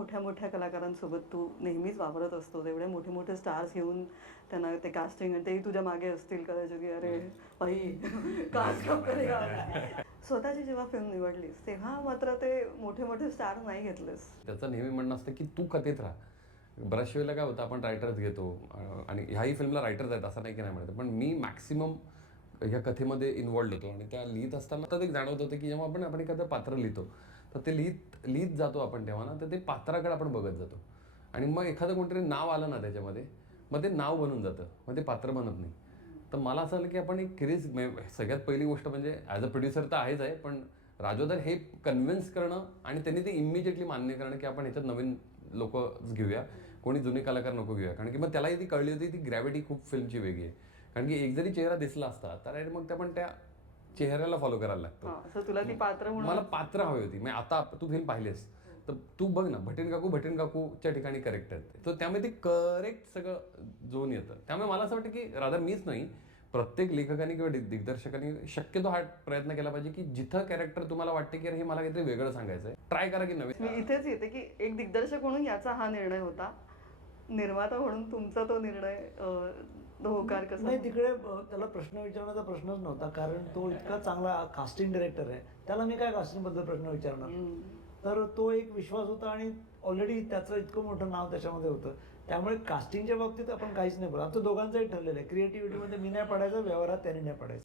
मोठ्या मोठ्या कलाकारांसोबत तू नेहमीच वावरत असतो, एवढे मोठे मोठे स्टार्स घेऊन त्यांना ते कास्टिंग आणि तेही तुझ्या मागे असतील कदाचित की अरे बाई कास्ट कब करेगा. स्वतःची जेव्हा फिल्म निवडलीस तेव्हा मात्र ते मोठे मोठे स्टार नाही घेतलेस. त्याचं नेहमी म्हणणं असतं की तू कथेत राहा. बऱ्याच वेळेला काय होतं, आपण रायटर्स घेतो आणि ह्याही फिल्मला रायटर्स आहेत असं नाही की नाही म्हणत, पण मी मॅक्सिमम ह्या कथेमध्ये इन्व्हॉल्ड होतो आणि त्या लिहित असताना तर एक जाणवत होतं की जेव्हा आपण एखादं पात्र लिहितो तर ते लिहित जातो आपण तेव्हा ना, तर ते पात्राकडे आपण बघत जातो आणि मग एखादं कोणतरी नाव आलं ना त्याच्यामध्ये, मग ते नाव बनून जातं, मग ते पात्र बनत नाही. तर मला असं आलं की आपण एक क्रेज, सगळ्यात पहिली गोष्ट म्हणजे ॲज अ प्रोड्युसर तर आहेच आहे, पण राजोदर हे कन्व्हिन्स करणं आणि त्यांनी ते इमिजिएटली मान्य करणं की आपण ह्याच्यात नवीन लोक घेऊया, कोणी जुने कलाकार नको घेऊया. कारण की मग त्यालाही ती कळली होती ती ग्रॅव्हिटी खूप फिल्मची वेगळी आहे. कारण की एक जरी चेहरा दिसला असता तर मग ते पण त्या चेहऱ्याला फॉलो करायला लागतो. तुला ती पात्र मला पात्र हवी होती. मग आता तू फिल्म पाहिलीस तर तू बघ ना, भटीन काकूच्या ठिकाणी करेक्ट आहेत, तर त्यामुळे ते करेक्ट सगळं झोन येतं. त्यामुळे मला असं वाटतं की राधा मीच नाही, प्रत्येक लेखकाने किंवा दिग्दर्शकाने शक्यतो हा प्रयत्न केला पाहिजे की जिथं कॅरेक्टर तुम्हाला वाटते की हे मला काहीतरी वेगळं सांगायचं आहे, ट्राय करा की नवीन. मी इथेच येते की एक दिग्दर्शक म्हणून याचा हा निर्णय होता, निर्माता म्हणून तुमचा तो निर्णय होकार कसा? नाही, तिकडे त्याला प्रश्न विचारण्याचा प्रश्नच नव्हता, कारण तो इतका चांगला कास्टिंग डायरेक्टर आहे, त्याला मी काय कास्टिंग बद्दल प्रश्न विचारणार. तर तो एक विश्वास होता आणि ऑलरेडी त्याचं इतकं मोठं नाव त्याच्यामध्ये होतं, त्यामुळे कास्टिंगच्या बाबतीत आपण काहीच नाही बोलत. आमचं दोघांचंही ठरलेलं आहे, क्रिएटिव्हिटीमध्ये मी नाही पडायचं, व्यवहारात त्याने नाही पडायचं.